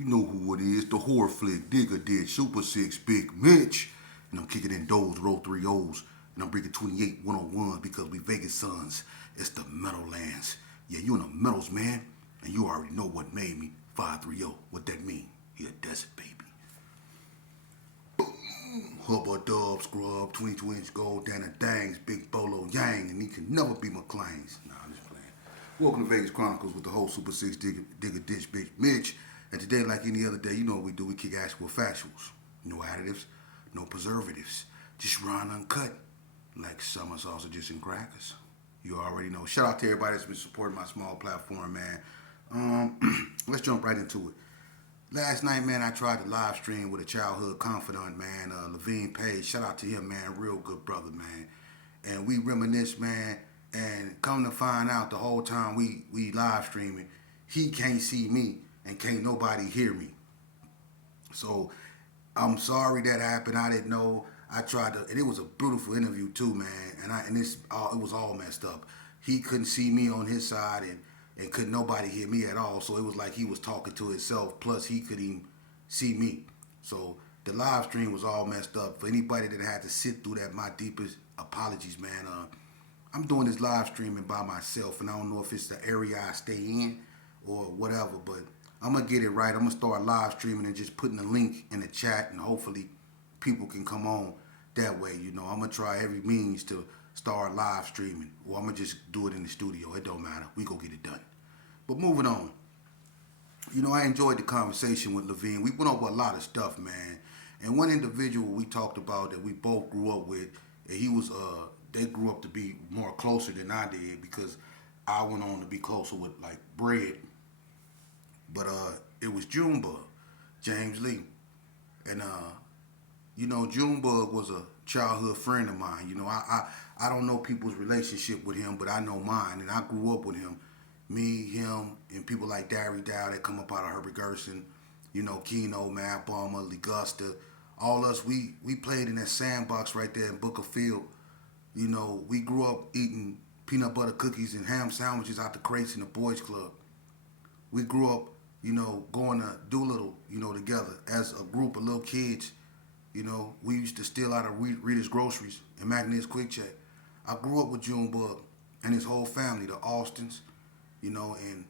You know who it is, the horror flick, Digger did, Super 6, Big Mitch. And I'm kicking in those, roll 3 O's. And I'm bringing 28 101s because we Vegas sons. It's the Meadowlands. Yeah, you in the metals, man. And you already know what made me 530. What that mean? He a desert baby. Hubba Dub, Scrub, 22-inch gold, Dana Dangs, Big Bolo Yang, and he can never be McClain's. Nah, I'm just playing. Welcome to Vegas Chronicles with the whole Super 6 Digger Ditch Bitch Mitch. And today, like any other day, you know what we do. We kick ass with factuals. No additives, no preservatives. Just raw and uncut. Like summer sausages and crackers. You already know. Shout out to everybody that's been supporting my small platform, man. Let's jump right into it. Last night, man, I tried to live stream with a childhood confidant, man, Levine Page. Shout out to him, man. Real good brother, man. And we reminisce, man. And come to find out the whole time we live streaming, he can't see me and can't nobody hear me. So I'm sorry that happened. I didn't know. I tried to, and it was a beautiful interview too, man. And it was all messed up. He couldn't see me on his side, and couldn't nobody hear me at all. So it was like he was talking to himself. Plus he couldn't even see me. So the live stream was all messed up. For anybody that had to sit through that, my deepest apologies, man. I'm doing this live streaming by myself, and I don't know if it's the area I stay in or whatever, but I'm gonna get it right. I'm gonna start live streaming and just putting a link in the chat, and hopefully people can come on that way. You know, I'm gonna try every means to start live streaming, or I'm gonna just do it in the studio. It don't matter. We gonna get it done. But moving on. You know, I enjoyed the conversation with Levine. We went over a lot of stuff, man. And one individual we talked about that we both grew up with, and he was they grew up to be more closer than I did because I went on to be closer with like Bread. But it was Junebug, James Lee. And you know, Junebug was a childhood friend of mine. You know, I don't know people's relationship with him, but I know mine, and I grew up with him. Me, him, and people like Darry Dow that come up out of Herbert Gerson, you know, Keno, Matt Balmer, Ligusta, all us, we played in that sandbox right there in Booker Field. You know, we grew up eating peanut butter cookies and ham sandwiches out the crates in the boys club. We grew up, you know, going to Doolittle, you know, together as a group of little kids. You know, we used to steal out of Rita's Groceries and Magnet's Quick Check. I grew up with Junebug and his whole family, the Austins, you know, and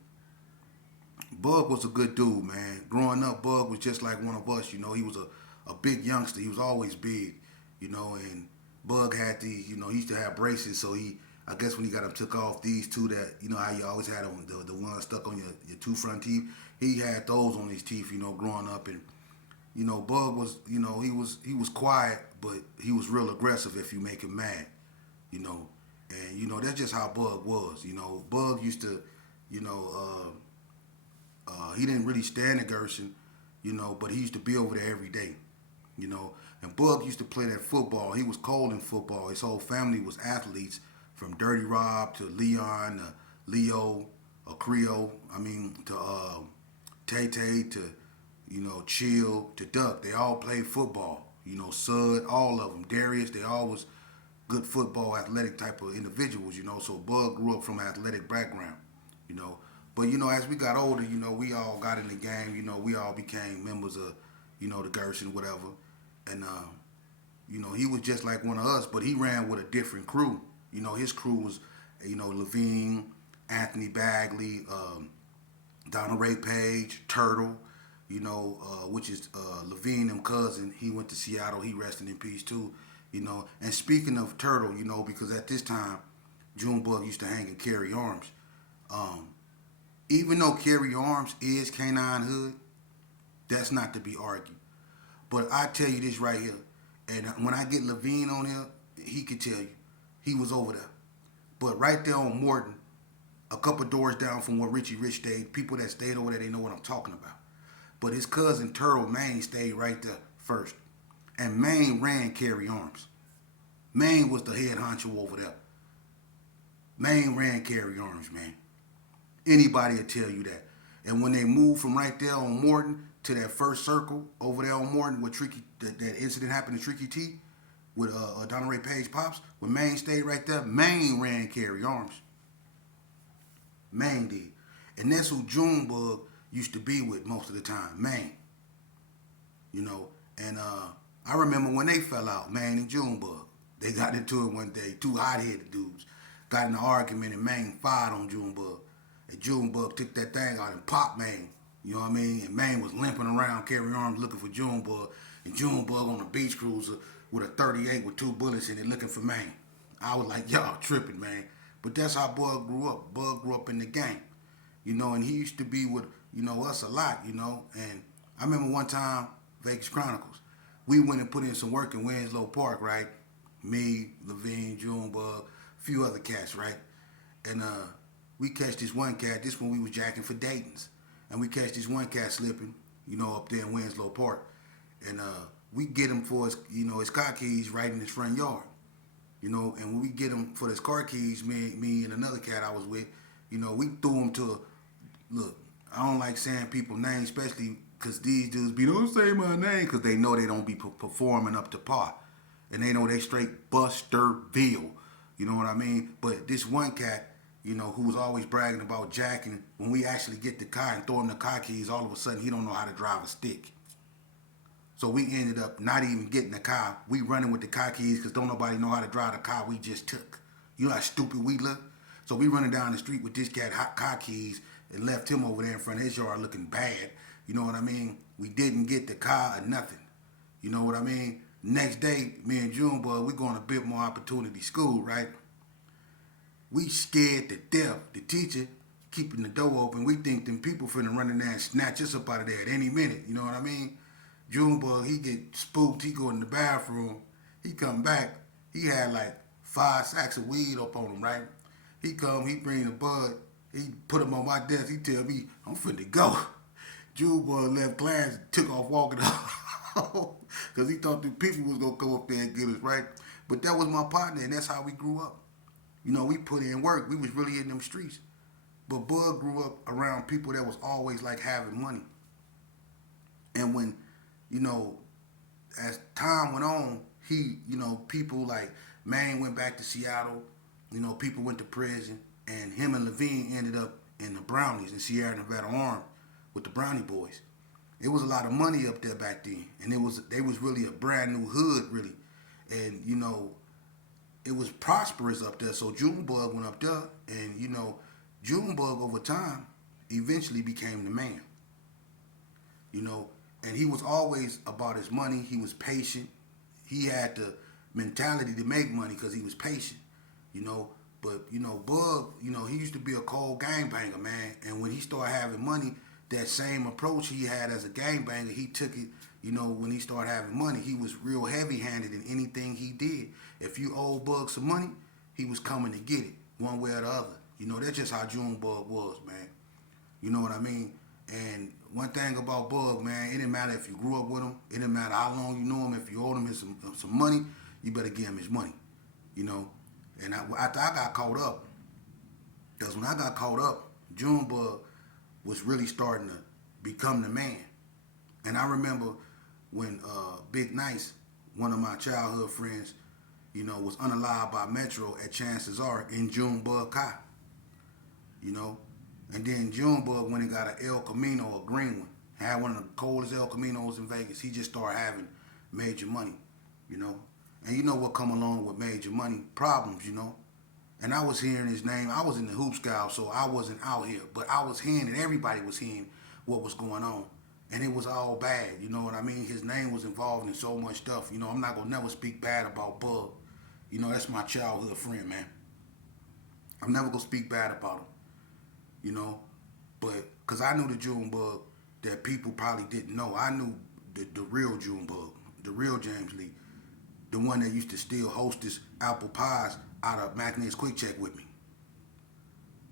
Bugg was a good dude, man. Growing up, Bugg was just like one of us, you know. He was a big youngster. He was always big, you know, and Bugg had these, you know, he used to have braces, so I guess when he got them took off, these two that, you know how you always had on, the one stuck on your two front teeth, he had those on his teeth, you know, growing up. And, you know, Bugg was, you know, he was quiet, but he was real aggressive if you make him mad, you know. And, you know, that's just how Bugg was, you know. Bugg used to, you know, he didn't really stand at Gerson, you know, but he used to be over there every day, you know. And Bugg used to play that football. He was cold in football. His whole family was athletes, from Dirty Rob to Leon to Leo, Creo, to Tay-Tay to, you know, Chill to Duck. They all played football. You know, Sud, all of them. Darius, they all was good football, athletic type of individuals, you know. So Bugg grew up from an athletic background, you know. But, you know, as we got older, you know, we all got in the game. You know, we all became members of, you know, the Gerson, whatever. And, you know, he was just like one of us, but he ran with a different crew. You know, his crew was, you know, Levine, Anthony Bagley, Donna Ray Page, Turtle, you know, which is Levine, them cousin. He went to Seattle. He rested in peace, too, you know. And speaking of Turtle, you know, because at this time, Junebug used to hang and carry arms. Even though carry arms is Canine Hood, that's not to be argued. But I tell you this right here, and when I get Levine on here, he could tell you. He was over there. But right there on Morton, a couple doors down from where Richie Rich stayed, people that stayed over there, they know what I'm talking about. But his cousin Turtle Maine stayed right there first. And Maine ran carry arms. Maine was the head honcho over there. Maine ran carry arms, man. Anybody will tell you that. And when they moved from right there on Morton to that first circle over there on Morton where that incident happened to Tricky T with Donna Ray Page Pops, when Maine stayed right there, Maine ran carry arms. Maine did. And that's who Junebug, used to be with most of the time, Maine. You know, and I remember when they fell out, Maine and Junebug. They got into it one day. Two hot-headed dudes got in an argument, and Maine fired on Junebug. And Junebug took that thing out and popped Maine. You know what I mean? And Maine was limping around, carrying arms, looking for Junebug. And Junebug on a beach cruiser with a 38 with two bullets in it, looking for Maine. I was like, y'all tripping, man. But that's how Bug grew up. Bug grew up in the game. You know, and he used to be with, you know, us a lot, you know. And I remember one time, Vegas Chronicles, we went and put in some work in Winslow Park, right? Me, Levine, Junebug, a few other cats, right? And we catch this one cat, this when we was jacking for Dayton's. And we catch this one cat slipping, you know, up there in Winslow Park. And we get him for his, you know, his car keys right in his front yard. You know, and when we get him for his car keys, me and another cat I was with, you know, we threw him to look, I don't like saying people's names, especially because these dudes be, don't say my name, because they know they don't be performing up to par. And they know they straight Busterville. You know what I mean? But this one cat, you know, who was always bragging about jacking, when we actually get the car and throw him the car keys, all of a sudden he don't know how to drive a stick. So we ended up not even getting the car. We running with the car keys because don't nobody know how to drive the car we just took. You know how stupid we look? So we running down the street with this cat hot car keys and left him over there in front of his yard looking bad. You know what I mean? We didn't get the car or nothing. You know what I mean? Next day, me and Junebug, we going to Bit Opportunity School, right? We scared to death. The teacher keeping the door open. We think them people finna run in there and snatch us up out of there at any minute. You know what I mean? Junebug, he get spooked. He go in the bathroom. He come back. He had like 5 sacks of weed up on him, right? He come, he bring the bud. He put him on my desk. He tell me, I'm finna go. Junebug left class, took off walking out. Because he thought the people was going to come up there and get us, right? But that was my partner, and that's how we grew up. You know, we put in work. We was really in them streets. But Bug grew up around people that was always like having money. And when, you know, as time went on, he, you know, people like Maine went back to Seattle. You know, people went to prison. And him and Levine ended up in the Brownies in Sierra Nevada armed with the Brownie Boys. It was a lot of money up there back then. And they was really a brand new hood, really. And, you know, it was prosperous up there. So Junebug went up there. And, you know, Junebug over time eventually became the man. You know, and he was always about his money. He was patient. He had the mentality to make money because he was patient, you know. But, you know, Bug, you know, he used to be a cold gangbanger, man. And when he started having money, that same approach he had as a gangbanger, he took it, you know, when he started having money. He was real heavy-handed in anything he did. If you owed Bug some money, he was coming to get it one way or the other. You know, that's just how Junebug was, man. You know what I mean? And one thing about Bug, man, it didn't matter if you grew up with him. It didn't matter how long you knew him. If you owed him some money, you better give him his money, you know. And after I got caught up, because when I got caught up, Junebug was really starting to become the man. And I remember when Big Nice, one of my childhood friends, you know, was unalived by Metro at Chances Are in Junebug Kai, you know. And then Junebug went and got an El Camino, a green one. Had one of the coldest El Caminos in Vegas. He just started having major money, you know. And you know what come along with major money? Problems, you know. And I was hearing his name. I was in the Hoop Scout, so I wasn't out here. But I was hearing and everybody was hearing what was going on. And it was all bad, you know what I mean? His name was involved in so much stuff. You know, I'm not going to never speak bad about Bug. You know, that's my childhood friend, man. I'm never going to speak bad about him. You know, but because I knew the Junebug that people probably didn't know. I knew the real Junebug, the real James Lee, the one that used to steal Hostess apple pies out of Magna's Quick Check with me.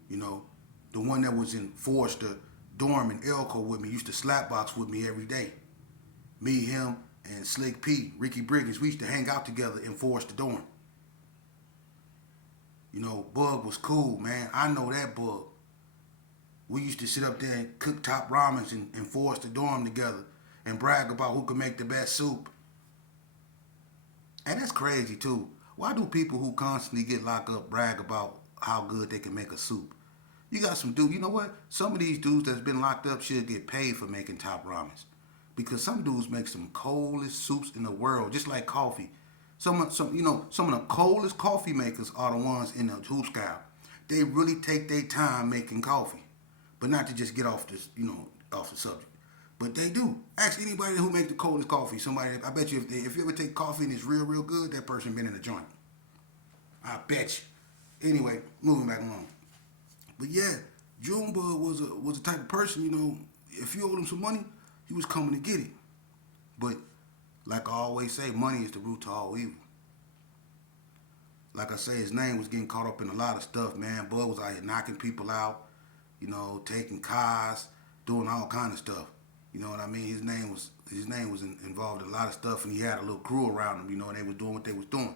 You know, the one that was in Forrester dorm in Elko with me, used to slapbox with me every day. Me, him, and Slick P, Ricky Briggins, we used to hang out together in Forrester dorm. You know, Bug was cool, man. I know that Bug. We used to sit up there and cook top ramens and force the dorm together and brag about who could make the best soup. And that's crazy too. Why do people who constantly get locked up brag about how good they can make a soup? You got some dude. You know what? Some of these dudes that's been locked up should get paid for making top ramens, because some dudes make some coldest soups in the world, just like coffee. Some of the coldest coffee makers are the ones in the hoop scout. They really take their time making coffee, but not to just get off this, off the subject. But they do. Ask anybody who make the coldest coffee. Somebody, I bet you, if you ever take coffee and it's real, real good, that person been in a joint. I bet you. Anyway, moving back along. But yeah, Junebug was a type of person, if you owed him some money, he was coming to get it. But like I always say, money is the root to all evil. Like I say, his name was getting caught up in a lot of stuff, man. Bud was out here knocking people out, taking cars, doing all kind of stuff. You know what I mean? His name was involved in a lot of stuff, and he had a little crew around him, and they was doing what they was doing,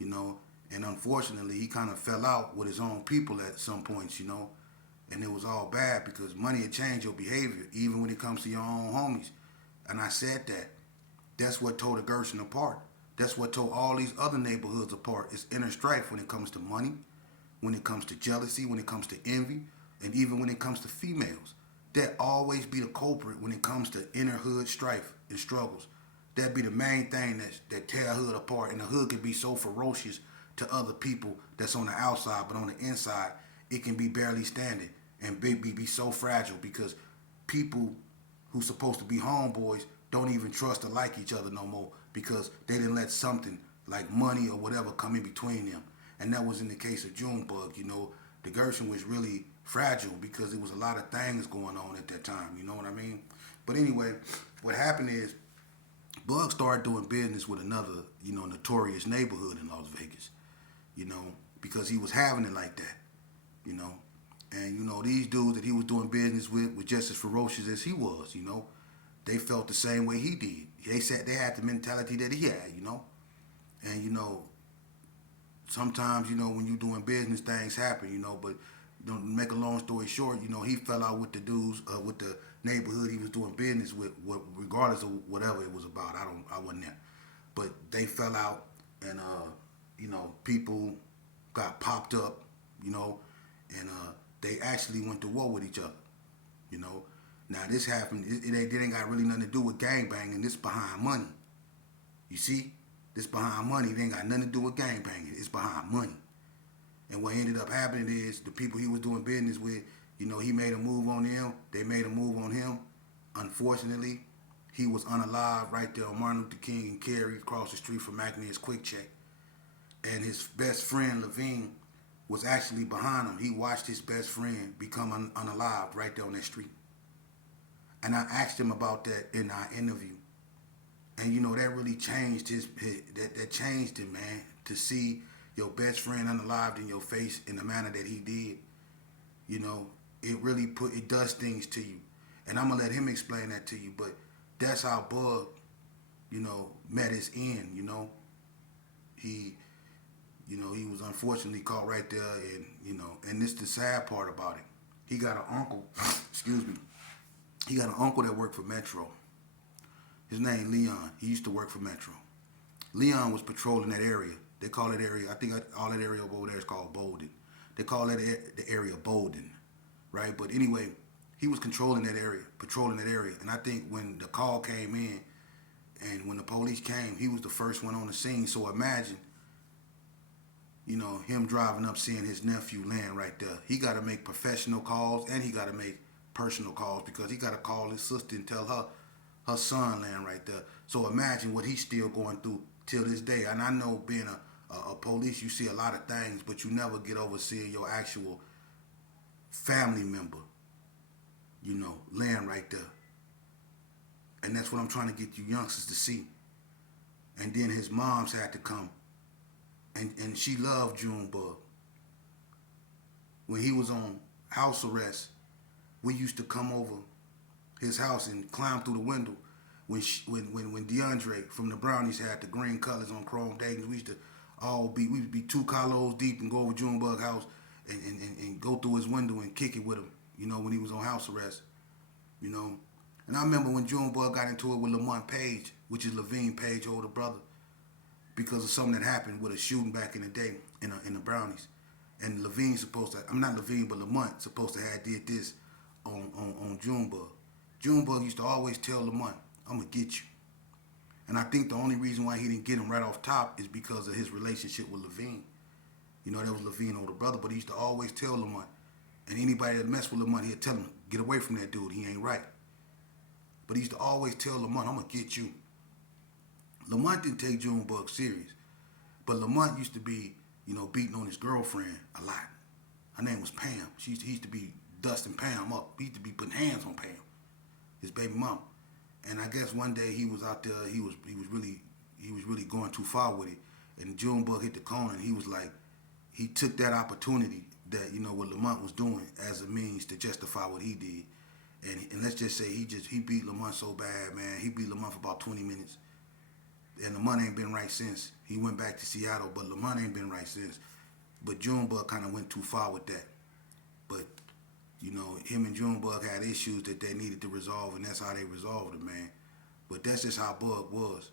And unfortunately, he kind of fell out with his own people at some points, And it was all bad because money will change your behavior, even when it comes to your own homies. And I said that. That's what tore the Gerson apart. That's what tore all these other neighborhoods apart. It's inner strife when it comes to money, when it comes to jealousy, when it comes to envy, and even when it comes to females. That always be the culprit when it comes to inner hood strife and struggles. That be the main thing that tear a hood apart. And the hood can be so ferocious to other people that's on the outside, but on the inside, it can be barely standing and be so fragile because people who's supposed to be homeboys don't even trust or like each other no more because they didn't let something like money or whatever come in between them. And that was in the case of Junebug. The Gerson was really fragile because there was a lot of things going on at that time. You know what I mean? But anyway, what happened is Bugg started doing business with another, notorious neighborhood in Las Vegas, because he was having it like that, And, these dudes that he was doing business with were just as ferocious as he was, They felt the same way he did. They said they had the mentality that he had, And, sometimes, when you're doing business, things happen, But don't make a long story short, he fell out with the dudes, with the neighborhood he was doing business with, regardless of whatever it was about. I wasn't there. But they fell out and, people got popped up, and they actually went to war with each other, Now this happened, it ain't got really nothing to do with gangbanging. This behind money. You see? This behind money. It ain't got nothing to do with gangbanging. It's behind money. And what ended up happening is the people he was doing business with, he made a move on them. They made a move on him. Unfortunately, he was unalive right there on Martin Luther King and Cary across the street from McNair's Quick Check. And his best friend, Levine, was actually behind him. He watched his best friend become unalive right there on that street. And I asked him about that in our interview. And that really changed that changed him, man. To see your best friend unalived in your face in the manner that he did, it really it does things to you. And I'm gonna let him explain that to you, but that's how Bugg, met his end, He he was unfortunately caught right there, and this the sad part about it. He got an uncle, excuse me. He got an uncle that worked for Metro. His name Leon. He used to work for Metro. Leon was patrolling that area. They call that area, I think all that area over there is called Bolden. They call that the area Bolden, right? But anyway, he was controlling that area, patrolling that area. And I think when the call came in and when the police came, he was the first one on the scene. So imagine, him driving up, seeing his nephew laying right there. He got to make professional calls and he got to make personal calls because he got to call his sister and tell her son laying right there. So imagine what he's still going through till this day. And I know being a police, you see a lot of things, but you never get over seeing your actual family member, laying right there. And that's what I'm trying to get you youngsters to see. And then his moms had to come. And she loved Junebug. When he was on house arrest, we used to come over his house and climb through the window. When DeAndre from the Brownies had the green colors on chrome Dayton's, we would be 2 Carlos deep and go over Junebug's house and go through his window and kick it with him, when he was on house arrest, And I remember when Junebug got into it with Lamont Page, which is Levine Page's older brother, because of something that happened with a shooting back in the day in the Brownies. And Levine's supposed to, I'm not Levine, but Lamont supposed to have did this on Junebug. Junebug used to always tell Lamont, I'm going to get you. And I think the only reason why he didn't get him right off top is because of his relationship with Levine. You know, that was Levine's older brother, but he used to always tell Lamont. And anybody that messed with Lamont, he'd tell him, get away from that dude, he ain't right. But he used to always tell Lamont, I'm going to get you. Lamont didn't take Junebug serious. But Lamont used to be, you know, beating on his girlfriend a lot. Her name was Pam. He used to be dusting Pam up. He used to be putting hands on Pam, his baby mama. And I guess one day he was out there. He was really going too far with it. And Junebug hit the corner, and he was like, he took that opportunity that, you know, what Lamont was doing as a means to justify what he did. And let's just say he beat Lamont so bad, man. He beat Lamont for about 20 minutes. And Lamont ain't been right since. He went back to Seattle, but Lamont ain't been right since. But Junebug kind of went too far with that. But, you know, him and Junebug had issues that they needed to resolve, and that's how they resolved it, man. But that's just how Bugg was.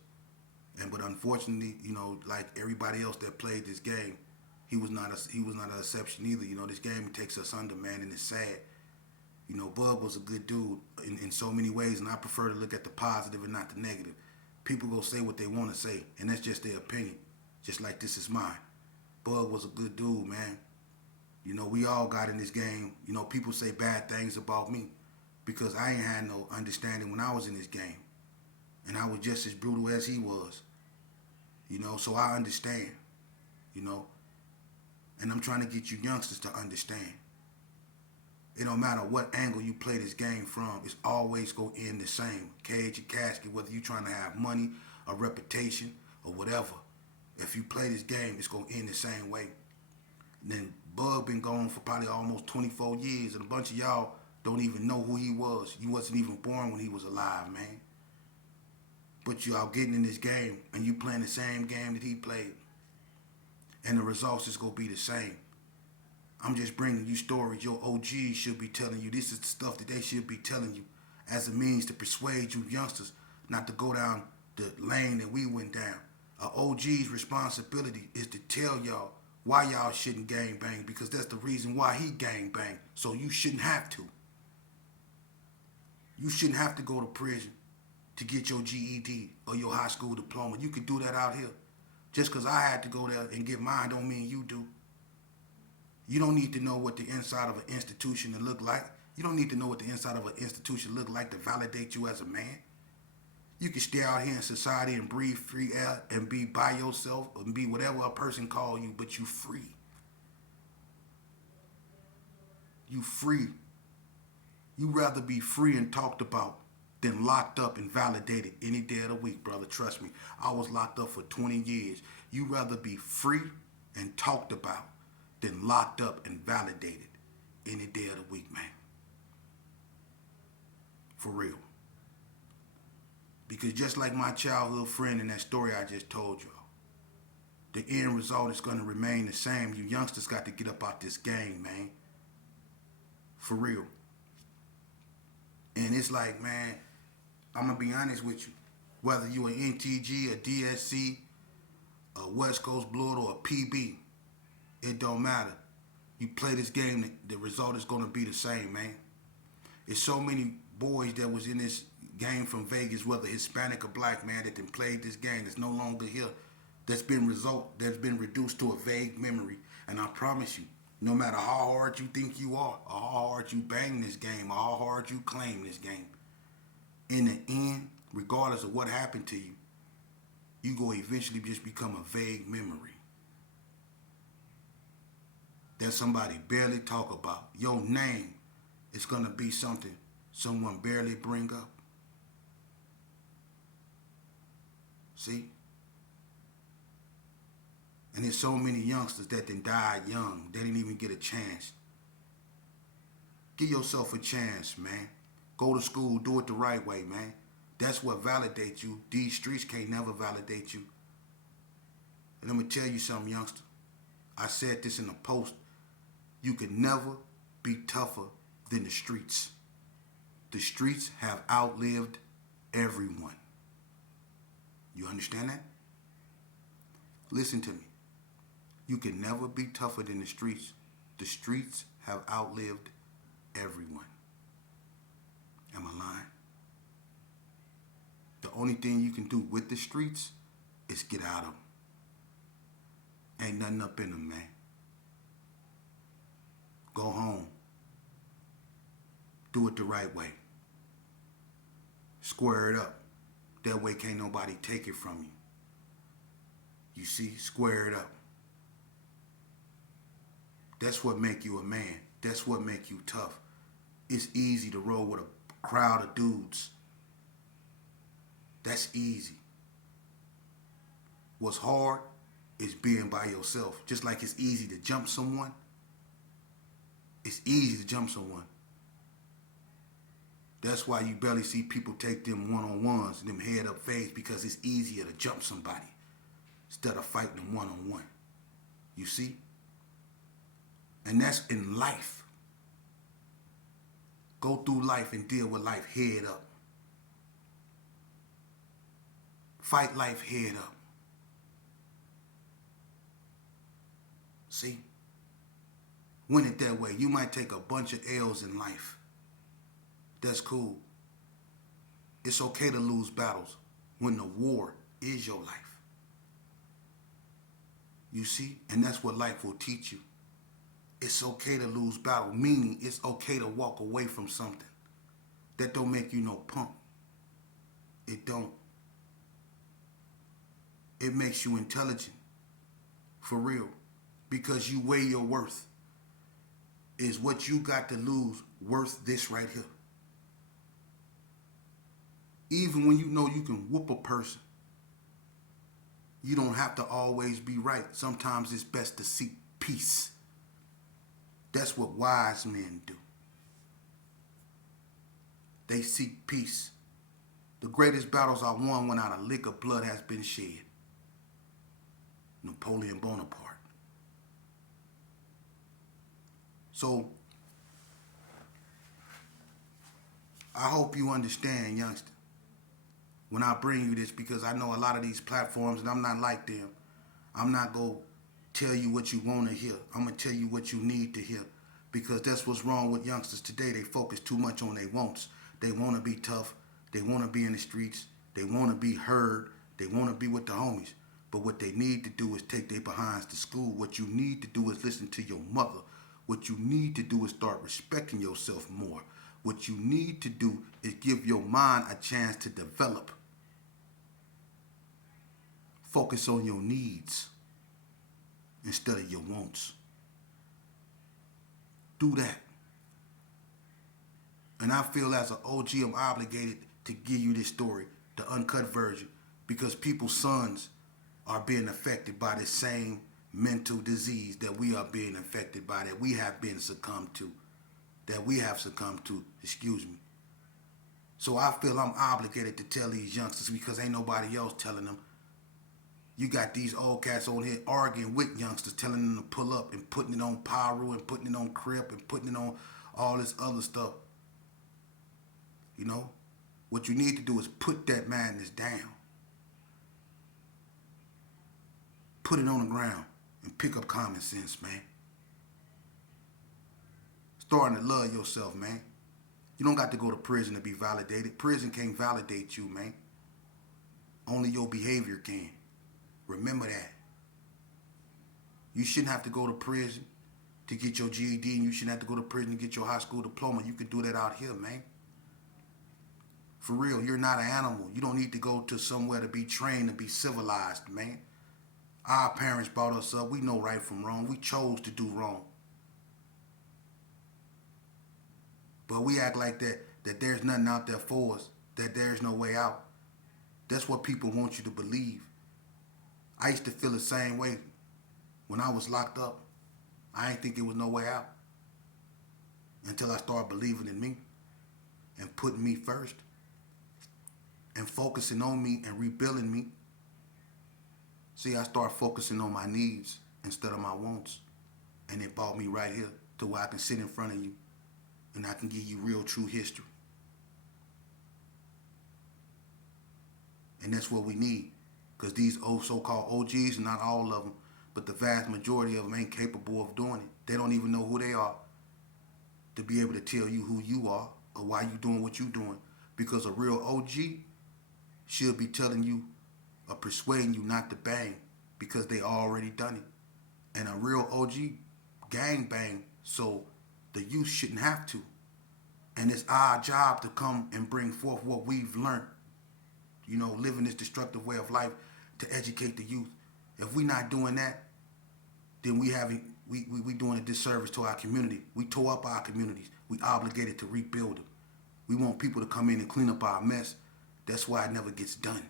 But unfortunately, you know, like everybody else that played this game, he was not an exception either. You know, this game takes us under, man, and it's sad. You know, Bugg was a good dude in so many ways, and I prefer to look at the positive and not the negative. People go say what they want to say, and that's just their opinion. Just like this is mine. Bugg was a good dude, man. You know, we all got in this game. You know, people say bad things about me because I ain't had no understanding when I was in this game. And I was just as brutal as he was. You know, so I understand. You know. And I'm trying to get you youngsters to understand. It don't matter what angle you play this game from, it's always going to end the same. Cage or casket, whether you're trying to have money, a reputation, or whatever. If you play this game, it's going to end the same way. And then Bugg been gone for probably almost 24 years, and a bunch of y'all don't even know who he was. You wasn't even born when he was alive, man. But y'all getting in this game, and you playing the same game that he played. And the results is going to be the same. I'm just bringing you stories your OGs should be telling you. This is the stuff that they should be telling you as a means to persuade you youngsters not to go down the lane that we went down. Our OG's responsibility is to tell y'all why y'all shouldn't gang bang, because that's the reason why he gang bang. So you shouldn't have to. You shouldn't have to go to prison to get your GED or your high school diploma. You can do that out here. Just because I had to go there and get mine don't mean you do. You don't need to know what the inside of an institution to look like. You don't need to know what the inside of an institution look like to validate you as a man. You can stay out here in society and breathe free air and be by yourself and be whatever a person call you, but you free. You free. You rather be free and talked about than locked up and validated any day of the week, brother. Trust me. I was locked up for 20 years. You rather be free and talked about than locked up and validated any day of the week, man. For real. Because just like my childhood friend in that story I just told y'all, the end result is going to remain the same. You youngsters got to get up out this game, man. For real. And it's like, man, I'm going to be honest with you. Whether you an NTG, a DSC, a West Coast Blood, or a PB, it don't matter. You play this game, the result is going to be the same, man. It's so many boys that was in this game from Vegas, whether Hispanic or black, man, that then played this game that's no longer here, that's been reduced to a vague memory. And I promise you, no matter how hard you think you are, or how hard you bang this game, or how hard you claim this game, in the end, regardless of what happened to you, you go eventually just become a vague memory that somebody barely talk about. Your name is going to be something someone barely bring up. See? And there's so many youngsters that then died young. They didn't even get a chance. Give yourself a chance, man. Go to school. Do it the right way, man. That's what validates you. These streets can't never validate you. And I'm going to tell you something, youngster. I said this in a post. You can never be tougher than the streets. The streets have outlived everyone. You understand that? Listen to me. You can never be tougher than the streets The streets have outlived everyone. Am I lying? The only thing you can do with the streets is get out of them. Ain't nothing up in them, man. Go home. Do it the right way. Square it up. That way can't nobody take it from you. You see? Square it up. That's what make you a man. That's what make you tough. It's easy to roll with a crowd of dudes. That's easy. What's hard is being by yourself. Just like it's easy to jump someone, it's easy to jump someone. That's why you barely see people take them one-on-ones and them head-up fades, because it's easier to jump somebody instead of fighting them one-on-one. You see? And that's in life. Go through life and deal with life head up. Fight life head up. See? Win it that way. You might take a bunch of L's in life. That's cool. It's okay to lose battles when the war is your life. You see? And that's what life will teach you. It's okay to lose battle, meaning it's okay to walk away from something. That don't make you no punk. It don't. It makes you intelligent. For real. Because you weigh your worth. Is what you got to lose worth this right here? Even when you know you can whoop a person, you don't have to always be right. Sometimes it's best to seek peace. That's what wise men do. They seek peace. The greatest battles are won when not a lick of blood has been shed. Napoleon Bonaparte. So, I hope you understand, youngster, when I bring you this, because I know a lot of these platforms, and I'm not like them. I'm not going to tell you what you want to hear. I'm going to tell you what you need to hear, because that's what's wrong with youngsters today. They focus too much on their wants. They want to be tough. They want to be in the streets. They want to be heard. They want to be with the homies. But what they need to do is take their behinds to school. What you need to do is listen to your mother. What you need to do is start respecting yourself more. What you need to do is give your mind a chance to develop. Focus on your needs instead of your wants. Do that. And I feel as an OG, I'm obligated to give you this story, the uncut version, because people's sons are being affected by this same mental disease that we are being affected by, that we have been succumbed to, excuse me. So I feel I'm obligated to tell these youngsters, because ain't nobody else telling them. You got these old cats on here arguing with youngsters, telling them to pull up and putting it on Pyro and putting it on Crip and putting it on all this other stuff. You know? What you need to do is put that madness down. Put it on the ground and pick up common sense, man. Starting to love yourself, man. You don't got to go to prison to be validated. Prison can't validate you, man. Only your behavior can. Remember that. You shouldn't have to go to prison to get your GED, and you shouldn't have to go to prison to get your high school diploma. You can do that out here, man. For real, you're not an animal. You don't need to go to somewhere to be trained to be civilized, man. Our parents brought us up. We know right from wrong. We chose to do wrong. But we act like that there's nothing out there for us, that there's no way out. That's what people want you to believe. I used to feel the same way when I was locked up. I didn't think there was no way out until I started believing in me and putting me first and focusing on me and rebuilding me. See, I started focusing on my needs instead of my wants, and it brought me right here to where I can sit in front of you and I can give you real, true history. And that's what we need. Because these old so-called OGs, not all of them, but the vast majority of them ain't capable of doing it. They don't even know who they are to be able to tell you who you are or why you doing what you doing. Because a real OG should be telling you or persuading you not to bang because they already done it. And a real OG gang bang, so the youth shouldn't have to. And it's our job to come and bring forth what we've learned, living this destructive way of life to educate the youth. If we not doing that, then we doing a disservice to our community. We tore up our communities. We obligated to rebuild them. We want people to come in and clean up our mess. That's why it never gets done.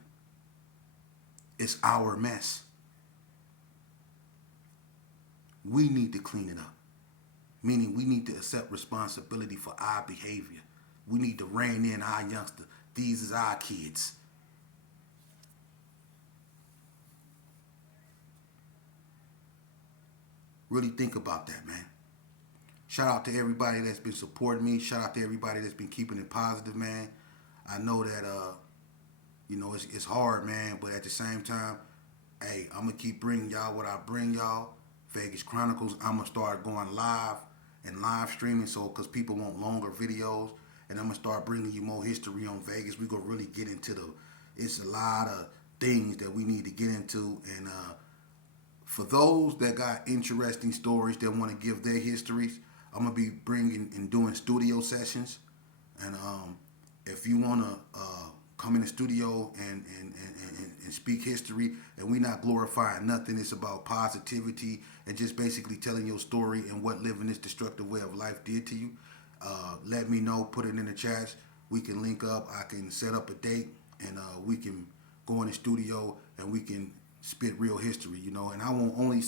It's our mess. We need to clean it up. Meaning we need to accept responsibility for our behavior. We need to rein in our youngster. These is our kids. Really think about that, man. Shout out to everybody that's been supporting me. Shout out to everybody that's been keeping it positive, man. I know that it's hard, man, but at the same time, hey, I'm gonna keep bringing y'all what I bring y'all. Vegas Chronicles. I'm gonna start going live and live streaming, so because people want longer videos, and I'm gonna start bringing you more history on Vegas. We gonna really get into it's a lot of things that we need to get into, and for those that got interesting stories that want to give their histories, I'm gonna be bringing and doing studio sessions, and if you wanna come in the studio and speak history, and we not glorifying nothing. It's about positivity and just basically telling your story and what living this destructive way of life did to you. Let me know. Put it in the chats. We can link up. I can set up a date, and we can go in the studio and we can spit real history. And I won't only see